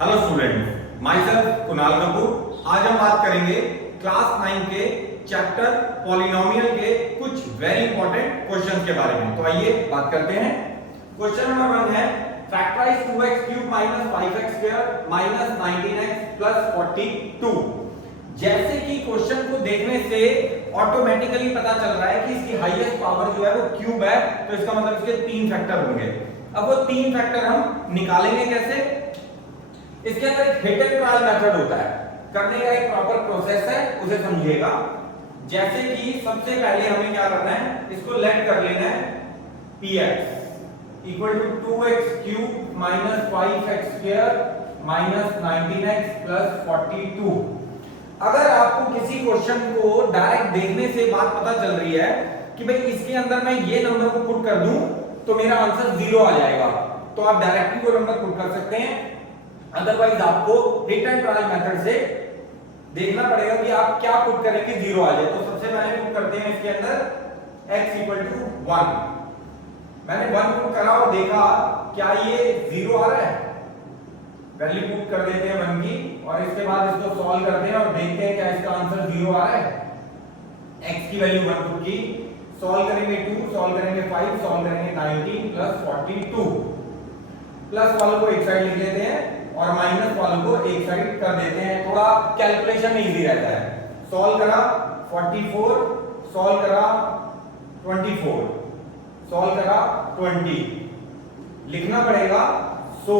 Hello students, my self Kunal Kapoor. आज हम बात करेंगे क्लास 9 के चैप्टर पॉलिनोमियल के कुछ वेरी इंपॉर्टेंट क्वेश्चंस के बारे में। तो आइए बात करते हैं। क्वेश्चन नंबर 1 है factorise 2x cube minus 5x square minus 19x plus 42। जैसे कि क्वेश्चन को देखने से ऑटोमेटिकली पता चल रहा है कि इसकी हाईएस्ट पावर जो है वो क्यूब है, तो इसका मतलब इसके 3 फैक्टर होंगे। अब वो 3 फैक्टर हम निकालेंगे कैसे? इसके अंदर एक हिट एंड ट्रायल मेथड होता है, करने का एक प्रॉपर प्रोसेस है, उसे समझिएगा। जैसे कि सबसे पहले हमें क्या करना है, इसको लेट कर लेना है px equal to 2x cube minus 5x square minus 19x plus 42। अगर आपको किसी क्वेश्चन को डायरेक्ट देखने से बात पता चल रही है कि भाई इसके अंदर मैं ये नंबर को पुट कर दूं तो मेरा आंसर 0 आ जाएगा, तो आप डायरेक्टली वो नंबर पुट कर सकते हैं। अदरवाइज आपको हिट एंड ट्रायल मेथड से देखना पड़ेगा कि आप क्या पुट करें कि 0 आ जाए। तो सबसे पहले पुट करते हैं इसके अंदर x इक्वल टू 1। मैंने 1 पुट करा और देखा क्या ये 0 आ रहा है, वैल्यू पुट कर देते हैं 1 की और इसके बाद इसको सॉल्व करते हैं और देखते हैं क्या इसका आंसर 0 आ रहा है। x की वैल्यू 1 पुट की, सॉल्व करेंगे 2, सॉल्व करेंगे 5, सॉल्व करेंगे 19 प्लस 42। प्लस वालों को एक साइड लिख लेते हैं और माइनस वालों को एक साइड कर देते हैं, थोड़ा कैलकुलेशन में इजी रहता है। सॉल्व करा 44, सॉल्व करा 24, सॉल्व करा 20, लिखना पड़ेगा सो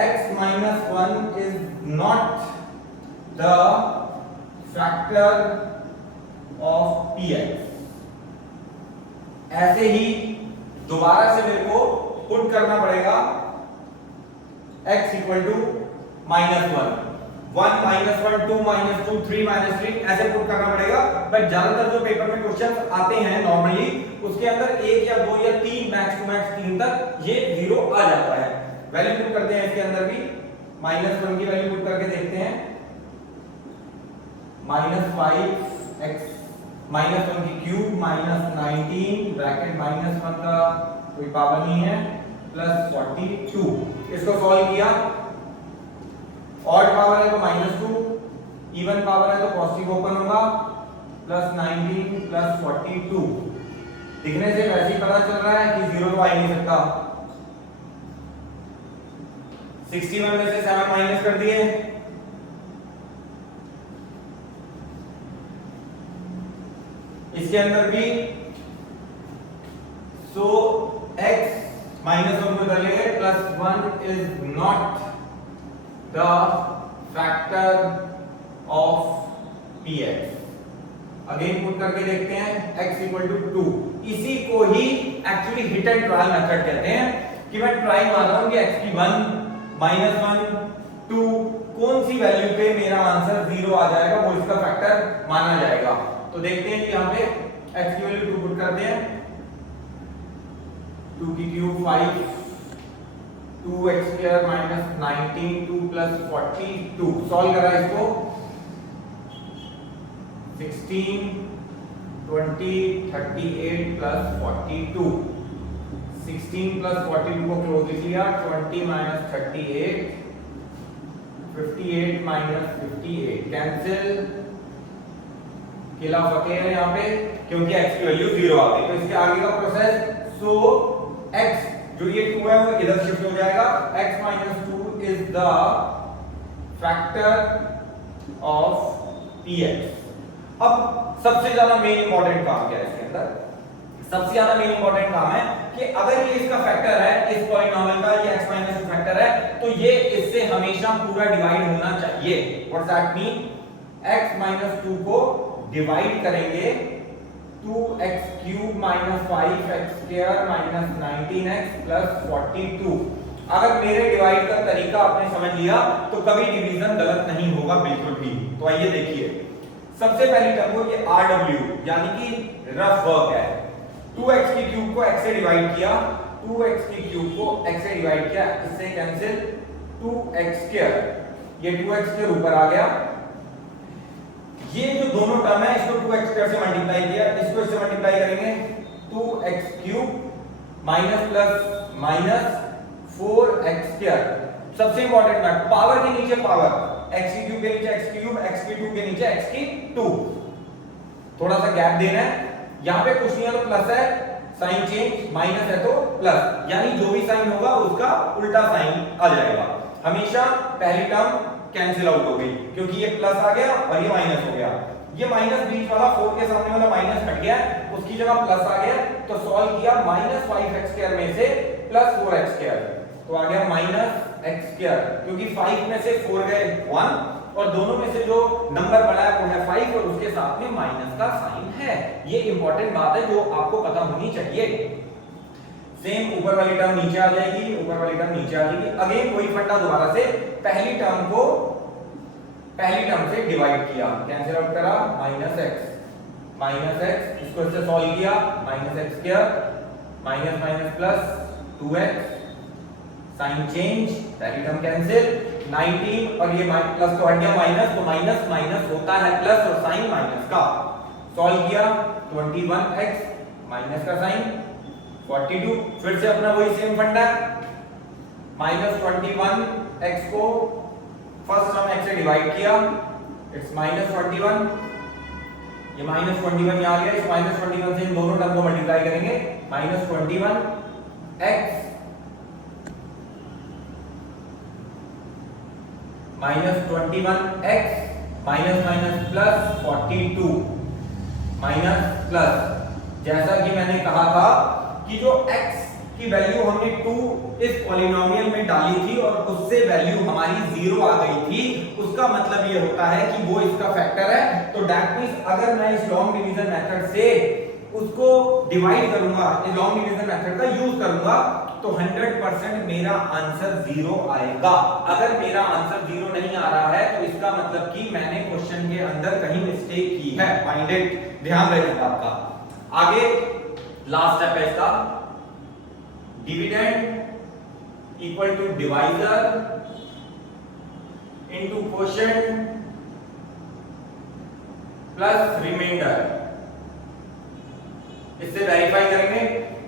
x minus 1 is not the factor of px। ऐसे ही दोबारा से मेरे को पुट करना पड़ेगा x equal to minus 1 minus 1 2 minus 2 3 minus 3 ऐसे पुट करना पड़ेगा। बट ज्यादातर जो पेपर में क्वेश्चन आते हैं नॉर्मली उसके अंदर 1 या 2 या 3 मैक्स टू मैक्स 3 तक ये 0 आ जाता है। वैल्यू पुट करते हैं इसके अंदर भी, माइनस 1 की वैल्यू पुट करके देखते हैं, माइनस 5x माइनस 1 की क्यूब माइनस 19 ब्रैकेट माइनस 1 का कोई पावर नहीं है प्लस 42। इसको सॉल्व किया, ऑड पावर है तो माइनस 2, इवन पावर है तो पॉजिटिव ओपन होगा, प्लस 19 प्लस 42। दिखने से वैसे ही पता चल रहा है कि 0 तो आ ही नहीं सकता। 61 में से 7 माइनस कर दिए, इसके अंदर भी सो x माइनस 1 को कर लेंगे, plus 1 is not the factor of px। Again put करके देखते हैं x इक्वल टू 2। इसी को ही actually hit and trial method कहते हैं कि मैं ट्राई मार रहा हूं कि x की 1 माइनस 1 2 कौन सी वैल्यू पे मेरा आंसर 0 आ जाएगा, वो इसका फैक्टर माना जाएगा। तो देखते हैं कि यहाँ पे x की वैल्यू 2 पुट करते हैं, 2 की cube 5 2x square minus 19 2 plus 42। Solve करा इसको 16 20 38 प्लस 42। 16 प्लस 42 को क्लोज लिख लिया, 20 माइनस 38 58 माइनस 58 कैंसिल, खिलाफ रखे हैं यहाँ पे क्योंकि x की वैल्यू 0 आ गई। तो इसके आगे का प्रोसेस, सो x जो ये 2 है वो इधर शिफ्ट हो जाएगा, x minus 2 is the factor of px। अब सबसे ज्यादा मेन इंपॉर्टेंट काम क्या है इसके अंदर? सबसे ज्यादा मेन इंपॉर्टेंट काम है कि अगर ये इसका फैक्टर है, इस पॉलिनोमियल का ये x माइनस 2 फैक्टर है, तो ये इससे हमेशा पूरा डिवाइड होना चाहिए। What does that mean? x minus 2 को डिवाइड करेंगे 2x cube minus 5x square minus 19x plus 42। अगर मेरे डिवाइड का तरीका आपने समझ लिया तो कभी डिवीजन गलत नहीं होगा, बिल्कुल भी। तो आइए देखिए, सबसे पहली टर्म को ये RW यानी कि रफ वर्क है। 2x की क्यूब को x से डिवाइड किया, 2x की क्यूब को x से डिवाइड किया, इससे कैंसिल 2x स्क्वायर, ये 2x स्क्वायर ऊपर आ गया। ये जो दोनों टर्म है इसको 2x स्क्वायर से मल्टीप्लाई किया, इसको इससे मल्टीप्लाई करेंगे 2x cube minus plus minus 4x square. सबसे इंपॉर्टेंट बात, पावर के नीचे पावर, x की क्यूब के नीचे x की क्यूब, x की 2 के नीचे x की 2, थोड़ा सा गैप देना है। यहां पे कुछ नहीं है तो प्लस है, साइन चेंज, माइनस है तो प्लस, यानी जो भी साइन होगा उसका उल्टा साइन आ जाएगा। हमेशा पहली टर्म कैंसिल आउट हो गई क्योंकि ये प्लस आ गया और ये माइनस हो गया। ये माइनस बीच वाला 4 के सामने वाला माइनस हट गया, उसकी जगह प्लस आ गया, तो सॉल्व किया -5x² में से +4x², तो आ गया -x², क्योंकि 5 में से 4 गए 1 और दोनों में से जो नंबर बड़ा है वो है 5 और उसके साथ में माइनस का साइन है। ये इंपॉर्टेंट बात है जो आपको पता होनी चाहिए। सेम ऊपर वाली टर्म नीचे आ जाएगी, ऊपर वाली टर्म नीचे आ जाएगी। अगेन वही फंडा, दोबारा से पहली टर्म को पहली टर्म से डिवाइड किया, कैंसिल आउट करा, -x, इसको इससे सॉल्व किया, -x² minus minus plus 2x, sign change, पहली टर्म कैंसिल, 19 और ये प्लस तो हट गया माइनस, तो माइनस माइनस होता है प्लस और साइन माइनस का, सॉल्व किया 21x माइनस का साइन 42, फिर से अपना वही सेम फंडा, -21x को फर्स्ट टर्म x से डिवाइड किया, इट्स -21, ये -21 यहां आ गया, इस -21 से इन दोनों टर्म को मल्टीप्लाई करेंगे, -21x -21x minus minus plus 42 minus plus, जैसा कि मैंने कहा था कि जो x की वैल्यू हमने 2 इस पॉलिनोमियल में डाली थी और उससे वैल्यू हमारी 0 आ गई थी, उसका मतलब ये होता है कि वो इसका फैक्टर है। तो दैट मींस अगर मैं इस लॉन्ग डिवीजन मेथड से उसको डिवाइड करूंगा, इस लॉन्ग डिवीजन मेथड का यूज करूंगा, तो 100% मेरा आंसर 0 आएगा। अगर मेरा आंसर 0 नहीं आ रहा है तो इसका मतलब कि मैंने क्वेश्चन के अंदर कहीं मिस्टेक की है। माइंड इट, ध्यान रहे इस बात का। आगे लास्ट स्टेप है इसका, dividend equal to divisor into quotient plus remainder. इससे वेरीफाई करेंगे,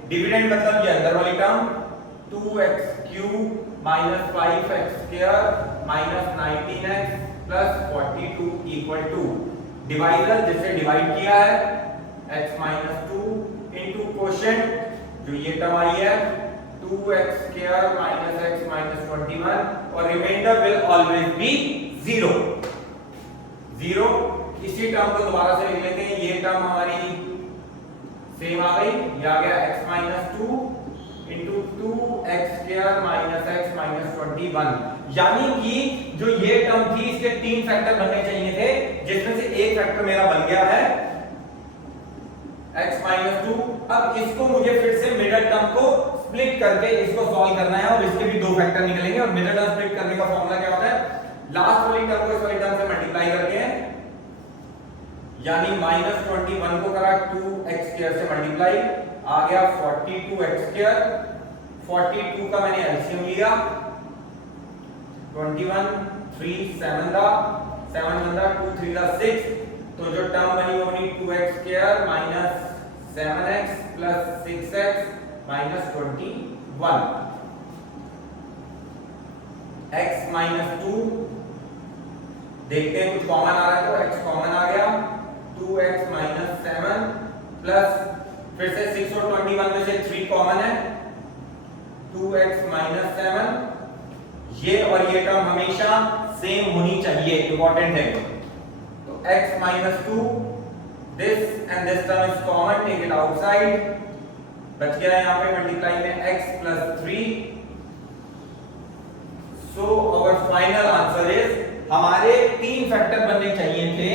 डिविडेंड मतलब ये अंदर वाली term 2x³ minus 5x² minus 19x plus 42 equal to divisor जिससे डिवाइड किया है x-2 इनटू क्वोशिएंट जो ये टर्म आई है 2x² माइनस x माइनस 21 और रिमाइंडर विल ऑलवेज बी 0। इसी टर्म को दोबारा से लिख लेते हैं, ये टर्म हमारी सेम आ गई, ये आ गया x-2 into 2x² minus x minus 21, यानी कि जो ये टर्म थी इसके 3 फैक्टर बनने चाहिए थे, जिसमें से एक फैक्टर मेरा बन गया है x-2। अब इसको मुझे फिर से मिडिल टर्म को स्प्लिट करके इसको सॉल्व करना है और इसके भी 2 फैक्टर निकलेंगे। और मिडिल टर्म स्प्लिट करने का फॉर्मूला क्या होता है, लास्ट वाली टर्म को इस वाली टर्म से मल्टीप्लाई करके, यानी -21 को करा 2x² से मल्टीप्लाई, आ गया 42x², 42 का मैंने एलसीएम लिया, 21 3 7 दा 2 3 दा 6, तो जो टर्म बनी वो बनी 2x² minus 7x plus 6x minus 21, x-2 देखते हैं कुछ कॉमन आ रहा है, तो x कॉमन आ गया, 2x माइनस 7 प्लस फिर से 6 और 21 में से 3 कॉमन है, 2x माइनस 7, ये और ये टर्म हमेशा सेम होनी चाहिए, इंपॉर्टेंट है। तो x minus 2, this and this term is common, take it outside, बच गया यहाँ पे मल्टीप्लाई में x plus 3। So our final answer is, हमारे 3 फैक्टर बनने चाहिए थे,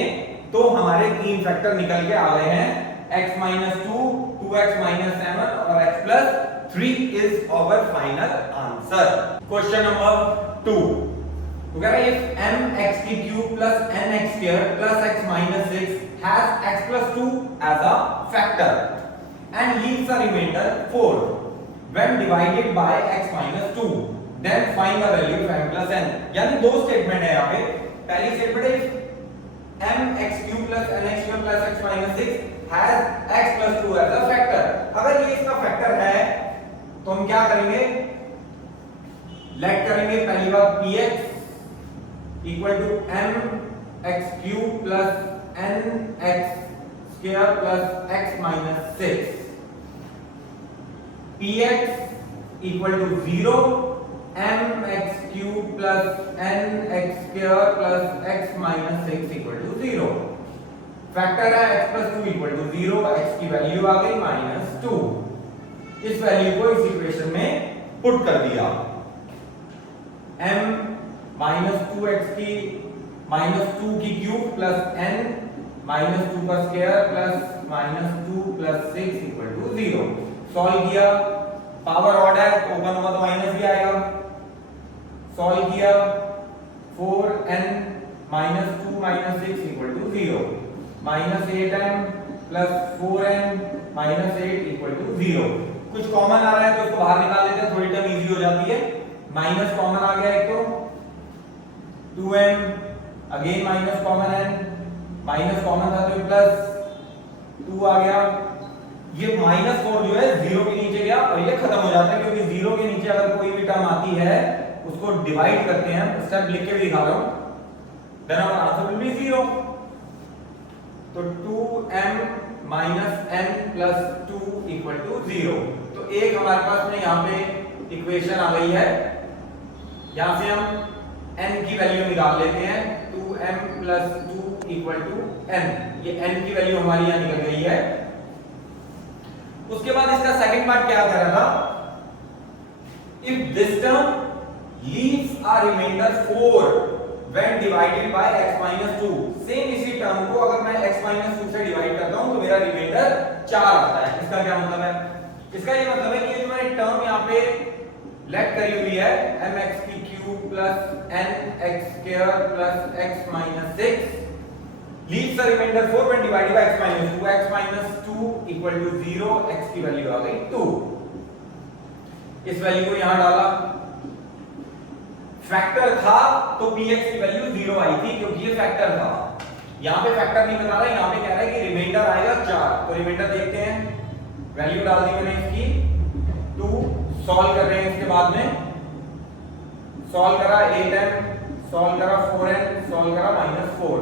तो हमारे 3 फैक्टर निकल के आ गए हैं, x-2, 2x माइनस 7 और x plus 3 is our final answer. Question number 2, तो कह रहा है if mx³ plus nx² plus x minus 6 has x plus 2 as a factor and yields a remainder 4 when divided by x minus 2, then find the value of m plus n। यानी 2 statement है यहाँ पे। पहली statement है mx³ plus nx² plus x minus 6 has x plus 2 as a factor। अगर ये इसका factor है तो हम क्या करेंगे, लेट करेंगे पहली बात px equal to m x cube plus n x square plus x minus 6, px equal to 0 m x cube plus n x square plus x minus 6 equal to 0। Factor है x plus 2 equal to 0, x की value आ गई -2। इस value को इस equation में put कर दिया। m -2x की -2 की क्यूब प्लस n -2 का square plus -2 plus 6 equal to 0। Solve किया, पावर ऑड है तो ओपन होगा तो माइनस भी आएगा। सॉल्व किया 4n -2 -6 equal to 0, -8m plus 4n -8 equal to 0। कुछ कॉमन आ रहा है तो इसको बाहर निकाल लेते हैं, थोड़ी टर्म इजी हो जाती है। माइनस कॉमन आ गया एक तो 2m, अगेन माइनस कॉमन है, माइनस कॉमन था तो प्लस 2 आ गया। ये -4 जो है 0 के नीचे गया और ये खत्म हो जाता है, क्योंकि 0 के नीचे अगर कोई भी टर्म आती है उसको डिवाइड करते हैं। स्टेप लिख के भी दिखा रहा हूं, then our answer will be 0। तो 2m n plus 2 equal to 0। तो एक हमारे पास में यहाँ पे इक्वेशन आ गई है। यहां से हम n की वैल्यू निकाल लेते हैं, 2m plus 2 equal to n। ये n की वैल्यू हमारी यहां निकल गई है। उसके बाद इसका सेकंड पार्ट क्या कह रहा था, if this term leaves a remainder 4 when divided by x minus 2। Same इसी टर्म को अगर मैं x minus 2 से डिवाइड करता हूं तो मेरा रिमाइंडर 4 आता है। इसका क्या मतलब है, इसका ये मतलब है कि ये जो मैंने टर्म यहां पे लेट करी हुई है mx की cube plus nx square plus x minus 6 leaves the remainder 4 when divided by x minus 2। x minus 2 equal to 0, x की वैल्यू आ गई 2। इस वैल्यू को यहां डाला, फैक्टर था तो px की वैल्यू 0 आई थी क्योंकि ये फैक्टर था। यहां पे फैक्टर नहीं बता रहा, यहां पे कह रहा है कि रिमाइंडर आएगा 4। तो रिमाइंडर देखते हैं, वैल्यू डाल दी मैंने इसकी 2। सॉल्व कर रहे हैं, इसके बाद में सॉल्व करा 8m, सॉल्व करा 4n, सॉल्व करा -4।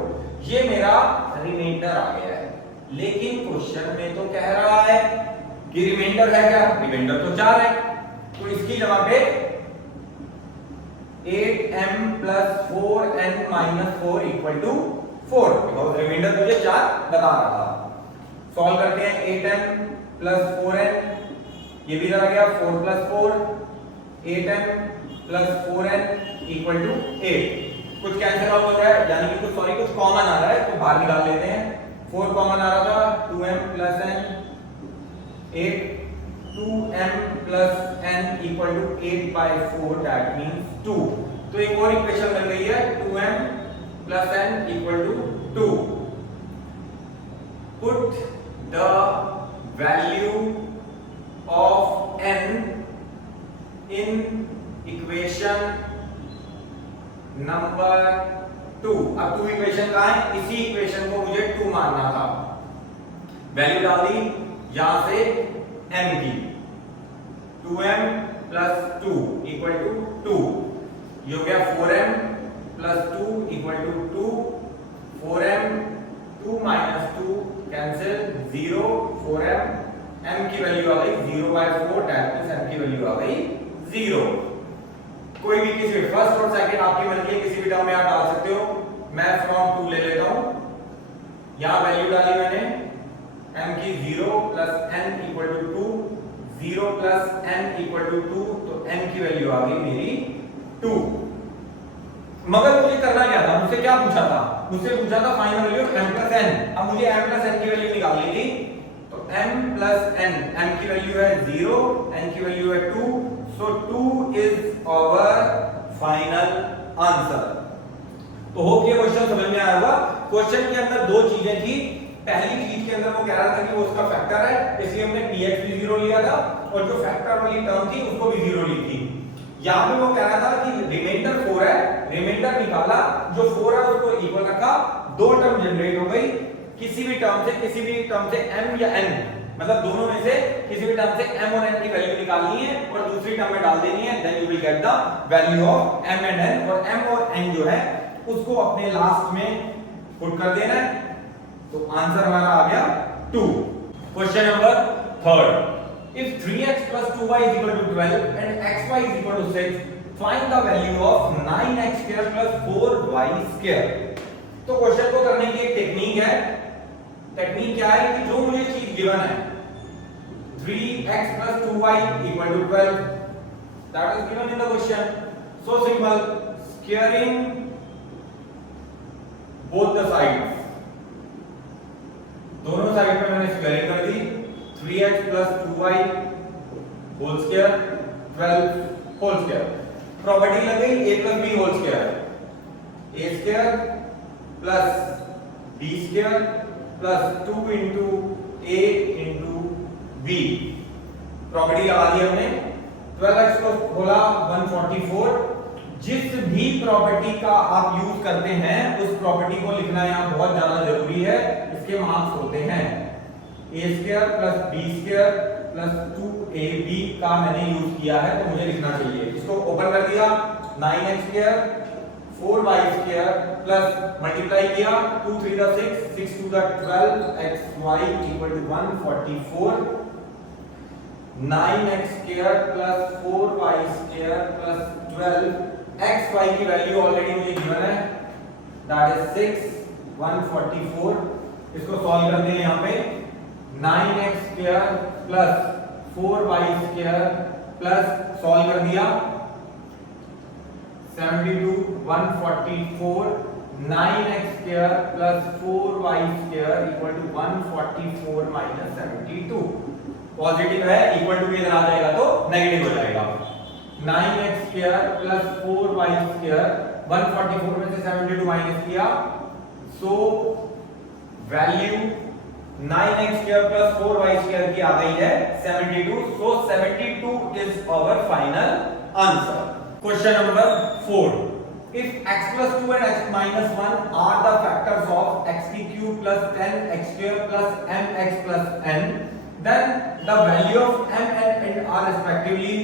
ये मेरा रिमाइंडर आ गया है। लेकिन क्वेश्चन में तो कह रहा है कि रिमाइंडर है क्या, रिमाइंडर तो 4 है। तो इसकी जगह पे 8m plus 4n minus 4 equal to 4, because remainder मुझे 4 बता रहा था। सॉल्व करते हैं 8m प्लस 4n, ये भी रह गया 4 plus 4, 8m plus 4n equal to 8। कुछ कैंसिल आउट हो रहा है, यानी कि कुछ कॉमन आ रहा है तो बाहर निकाल लेते हैं। 4 कॉमन आ रहा था, 2m plus n 8, 2m plus n equal to 8 by 4, that means 2। तो एक और इक्वेशन मिल गई है 2m plus n equal to 2। Put the value of n in equation number 2। अब 2 इक्वेशन कहां है, इसी इक्वेशन को मुझे 2 मानना था। वैल्यू डाल दी यहां से m की, 2m प्लस 2 इक्वल टू 2। ये हो गया 4m plus 2 equal to 2, 4m 2 minus 2 cancel 0, 4m, m की वैल्यू आ गई 0/4, दैट मींस m की वैल्यू आ गई 0। कोई भी किसी फर्स्ट और सेकंड आपकी मर्जी है, किसी भी टर्म में आप डाल सकते हो। मैं फ्रॉम 2 ले लेता हूं, यहां वैल्यू डाली मैंने m की 0 plus n equal to 2, 0 plus n equal to 2, तो n की वैल्यू आ गई मेरी 2। मगर मुझे करना क्या था, मुझसे क्या पूछा था, मुझसे पूछा था final value m plus n। अब मुझे m प्लस n की वैल्यू निकालनी थी, तो m प्लस n, m की वैल्यू है 0, n की वैल्यू है 2, so 2 is our final answer। तो होप ये क्वेश्चन समझ में आया होगा। क्वेश्चन के अंदर दो चीजें थी, पहली चीज के अंदर वो कह रहा था कि वो उसका फैक्टर है, इसलिए हमने px भी 0 लिया था और जो फैक्टर वाली टर्म थी उसको भी 0 ली थी। यहां पे वो कह रहा था कि रिमाइंडर 4 है, रिमाइंडर निकाला, जो 4 है उसको इक्वल रखा, दो टर्म जनरेट हो गई। किसी भी टर्म से m या n मतलब दोनों में से किसी भी टर्म से m और n की वैल्यू निकालनी है और दूसरी टर्म में डाल देनी है, then you will get the value of m and n, और m और n जो है उसको अपने लास्ट में पुट कर देना है। तो आंसर हमारा आ गया 2। Question number 3, if 3x plus 2y is equal to 12 and xy is equal to 6, find the value of 9x square plus 4y square। तो क्वेश्चन को करने की एक टेक्निक है। टेक्निक क्या है कि जो मुझे चीज गिवन है 3x plus 2y equal to 12, that is given in the question, so simple, squaring both the sides, दोनों साइड पे मैंने स्क्वायरिंग कर दी, 3x plus 2y whole square 12 whole square, property लग गई a plus b whole square, a square plus b square plus 2 into a into b, property लगा दी हमने। 12x को खोला 144, जिस भी प्रॉपर्टी का आप यूज करते हैं उस प्रॉपर्टी को लिखना यहाँ बहुत ज्यादा जरूरी है, इसके मार्क्स होते हैं। a square plus b square plus 2ab का मैंने यूज किया है तो मुझे लिखना चाहिए। इसको ओपन कर दिया, 9x square 4y square plus multiply किया 2 3 द 6 6 2 द 12 xy equal to 144, 9x square plus 4y square plus 12, xy की वैल्यू ऑलरेडी मुझे गिवन है, दैट इज 6 144। इसको सॉल्व करते हैं यहाँ पे, 9x square plus 4y square plus solve कर दिया 72 144, 9x square plus 4y square equal to 144 minus 72, positive है इक्वल टू इधर आ जाएगा तो नेगेटिव हो जाएगा। 9x square plus 4y square 144 में से 72 माइनस किया, so value 9x square plus 4y square की आ गई है 72, so 72 is our final answer. Question number 4, if x plus 2 and x minus 1 are the factors of x cube plus 10x square plus mx plus n, then the value of m and n are respectively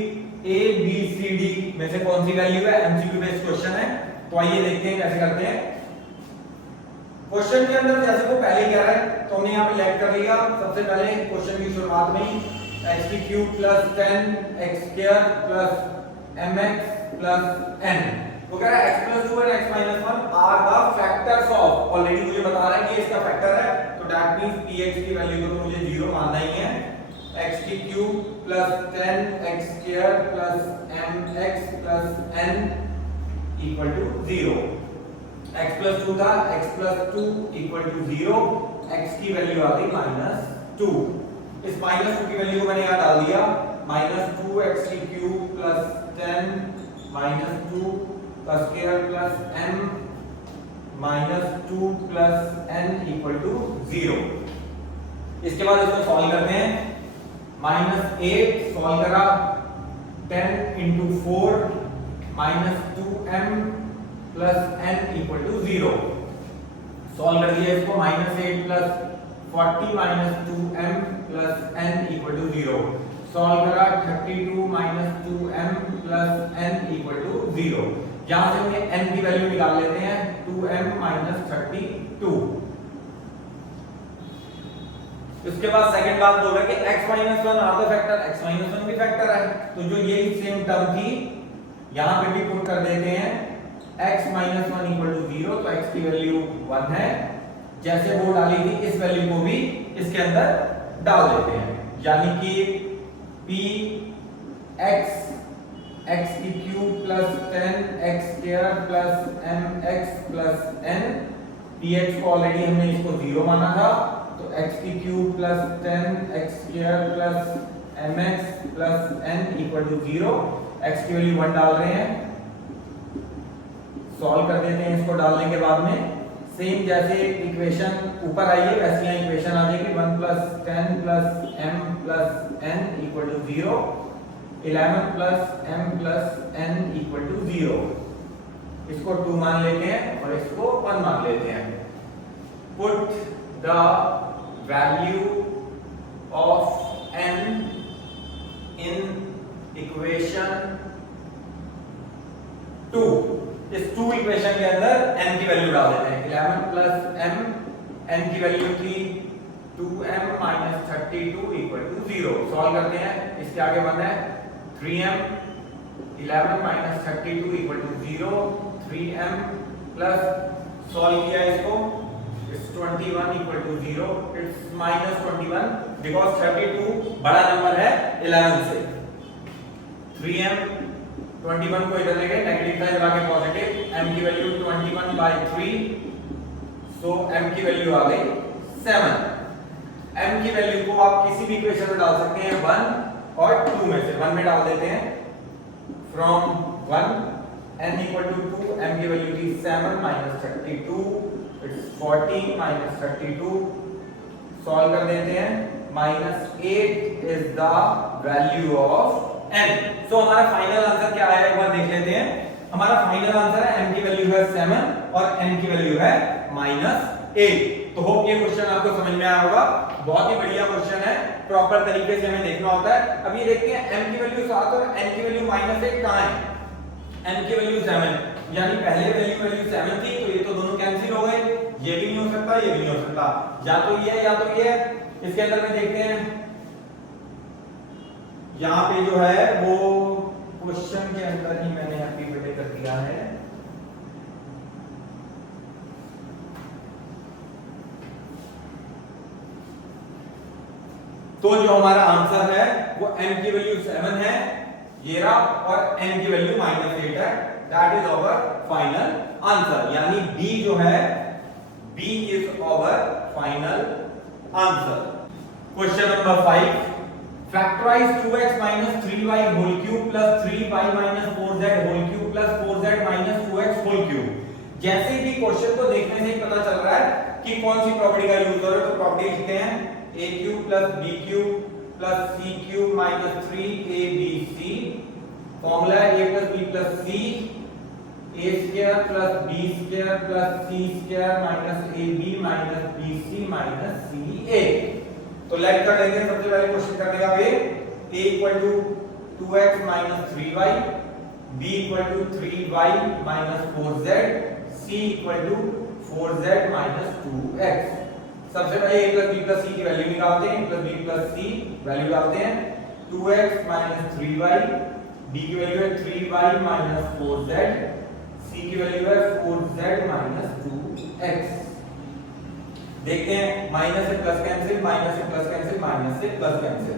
a b c d में से कौन सी value है? MCQ based question है, तो आइए देखते हैं कैसे करते हैं। क्वेश्चन के अंदर जैसे को पहले कह रहा है तो हमने यहाँ पे लेट कर लिया। सबसे पहले क्वेश्चन की शुरुआत में ही x की cube plus 10x square plus mx plus n, तो कह रहा है x plus 2 and x minus 1 are the factors of, already मुझे बता रहा है कि इसका फैक्टर है, तो दैट मींस px की वैल्यू को तो मुझे 0 मानना ही है। x की cube plus 10x square plus mx plus n equal to 0, x plus 2 था, x plus 2 equal to 0, x की वैल्यू आ गई -2, इस -2 की वैल्यू को मैंने यहाँ डाल दिया, -2x की क्यूब प्लस 10 -2 का square plus m -2 plus n equal to 0। इसके बाद इसको सॉल्व करते हैं, -8 सॉल्व करा 10 into 4 -2m plus n equal to 0, solve कर दिया इसको, -8 plus 40 -2m plus n equal to 0, solve करा 32 -2m plus n equal to 0। यहां से हमने n की वैल्यू निकाल लेते हैं, 2m -32। इसके बाद सेकंड बात बोल रहा है कि x - 1 are the factor, x - 1 भी फैक्टर है, तो जो ये सेम टर्म थी यहां पे भी पुट कर देते हैं, x - 1 इक्वल टू 0, तो x की वैल्यू 1 है, जैसे वो डाली थी इस वैल्यू को भी इसके अंदर डाल देते हैं, यानी कि p x की cube plus 10x square plus mx plus n, px को ऑलरेडी हमने इसको 0 माना था, तो x की cube plus 10x square plus mx plus n equal to 0, x की वैल्यू 1 डाल रहे हैं, सॉल्व कर देते हैं। इसको डालने के बाद में सेम जैसे इक्वेशन ऊपर आई है वैसी यहाँ इक्वेशन आ जाएगी, 1 plus 10 plus m plus n equal to 0, 11 plus m plus n equal to 0। इसको 2 मान लेते हैं और इसको 1 मान लेते हैं। Put the value of n in equation 2। इस 2 इक्वेशन के अंदर n की वैल्यू डाल देते हैं। 11 प्लस m, n की वैल्यू थी 2m minus 32 equal to 0। Solve करते हैं, इसके आगे बन है 3m, 11 minus 32 equal to 0, 3m plus solve किया इसको, it's 21 equal to 0, it's minus 21 because 32 बड़ा नंबर है 11 से। 3m 21 को इधर लेके नेगेटिव साइड लगा के पॉजिटिव, m की वैल्यू 21/3, सो m की वैल्यू आ गई 7। m की वैल्यू को आप किसी भी इक्वेशन में डाल सकते हैं, 1 और 2 में से। 1 में डाल देते हैं, from 1 n equal to 2, m की वैल्यू थी 7 माइनस 32, इट्स 40 माइनस 32। सॉल्व कर देते हैं, -8 is the value of n। सो हमारा फाइनल आंसर क्या है, एक बार देख लेते हैं। हमारा फाइनल आंसर है m की वैल्यू है 7 और n की वैल्यू है -8। तो होप ये क्वेश्चन आपको समझ में आया होगा। बहुत ही बढ़िया क्वेश्चन है, प्रॉपर तरीके से हमें देखना होता है। अब ये देखते हैं m की वैल्यू 7 और n की वैल्यू -8 कहां है। n की वैल्यू 7, यानी पहले वैल्यू 7 थी, तो ये तो दोनों कैंसिल हो गए, ये भी नहीं हो सकता, ये भी नहीं हो सकता, या तो ये है या तो ये है। इसके अंदर में देखते हैं, यहाँ पे जो है वो क्वेश्चन के अंदर ही मैंने हैप्पी बर्थडे कर दिया है। तो जो हमारा आंसर है वो m की वैल्यू 7 है ये रहा, और n की वैल्यू -8 है। That is our final answer, यानी B जो है, B is our final answer. Question number 5, factorise 2x minus 3y whole cube plus 3y minus 4z whole cube plus 4z minus 2x whole cube। जैसे कि question को देखने से ही पता चल रहा है कि कौन सी प्रॉपर्टी का यूज हो रहा है, तो प्रॉपर्टी लिखते हैं a cube plus b cube plus c cube minus 3abc। Formula है a plus b plus c, a square plus b square plus c square minus ab minus bc minus ca। तो let कर लेंगे सबसे पहले question करने का way, a equal to 2x minus 3y, b equal to 3y minus 4z, c equal to 4z minus 2x। सबसे पहले a plus b plus c की वैल्यू निकालते हैं, a plus b plus c value डालते हैं, 2x minus 3y, b की value है 3y minus 4z, c की वैल्यू है 4z माइनस 2x। देखते हैं, माइनस से प्लस कैंसिल, माइनस से प्लस कैंसिल, माइनस से plus cancel,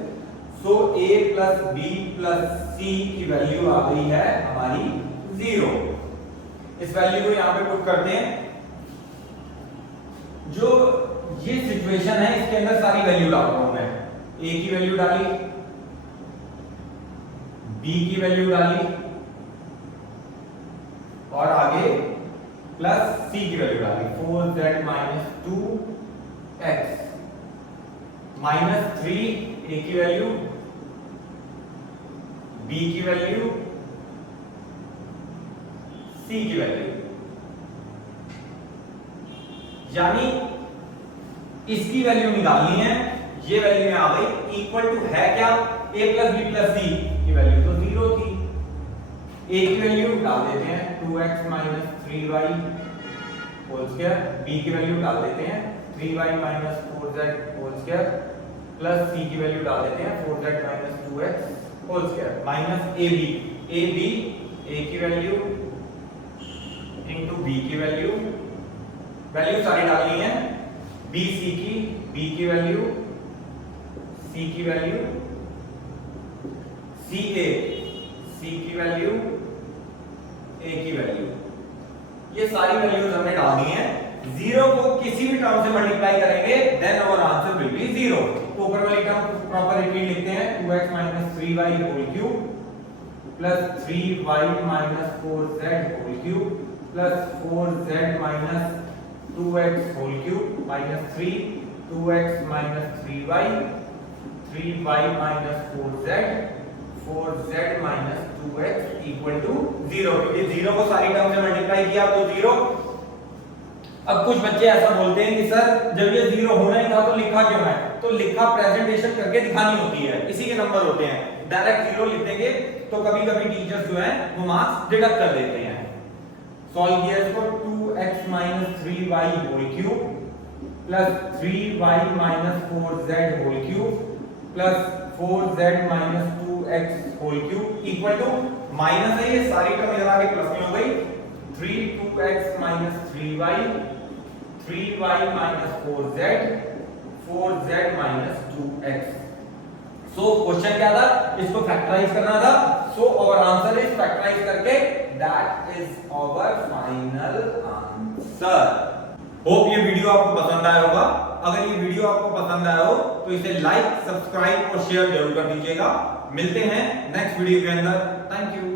so a plus b plus c की वैल्यू आ गई है हमारी 0। इस वैल्यू को यहां पे पुट करते हैं। जो ये सिचुएशन है इसके अंदर सारी वैल्यू डालता हूं मैं, a की वैल्यू डाली, b की वैल्यू डाली, और आगे प्लस c की वैल्यू डाली, 4z minus 2x minus 3 a की वैल्यू, b की वैल्यू, c की वैल्यू, यानी इसकी वैल्यू निकालनी है। ये वैल्यू में आ गई, इक्वल टू है क्या, a plus b plus c की वैल्यू तो 0 थी, a की वैल्यू डाल देते हैं 2x minus 3y whole square, b की वैल्यू डाल देते हैं 3y minus 4z whole square, plus c की वैल्यू डाल देते हैं 4z minus 2x whole square, minus ab a की वैल्यू इनटू b की वैल्यू सारी डालनी है, b c की, b की वैल्यू, c की वैल्यू, c की वैल्यू, a की वैल्यू, ये सारी वैल्यूज हमने डाल दी हैं। 0 को किसी भी टर्म से मल्टीप्लाई करेंगे then our answer will be 0। तो ऊपर वाली टर्म प्रॉपर रिपीट लिखते हैं, 2x minus 3y whole cube plus 3y minus 4z whole cube plus 4z minus 2x whole cube minus 3 2x minus 3y 3y minus 4z minus 2x equal to 0। क्योंकि 0 को सारी term से multiply किया तो 0, अब कुछ बच्चे ऐसा बोलते हैं कि सर जब ये 0 होना ही था तो लिखा क्यों है? तो लिखा प्रेजेंटेशन करके दिखानी होती है, इसी के नंबर होते हैं। डायरेक्ट 0 लिख देंगे तो कभी-कभी टीचर्स जो है वो मार्क्स डिडक्ट कर देते हैं। सॉल्व किया इसको 2x 3y whole cube plus 3y 4z whole cube plus 4z 2x whole cube equal to minus है, ये सारी टर्म इधर आके प्लस में हो गई 2x 3y 3y 4z 2x। So question क्या था? इसको फैक्टराइज करना था। So our answer is factorise करके that is our final answer. Hope ये वीडियो आपको पसंद आया होगा। अगर ये वीडियो आपको पसंद आया हो तो इसे लाइक, सब्सक्राइब और शेयर जरूर कर दीजिएगा। मिलते हैं नेक्स्ट वीडियो के अंदर। Thank you.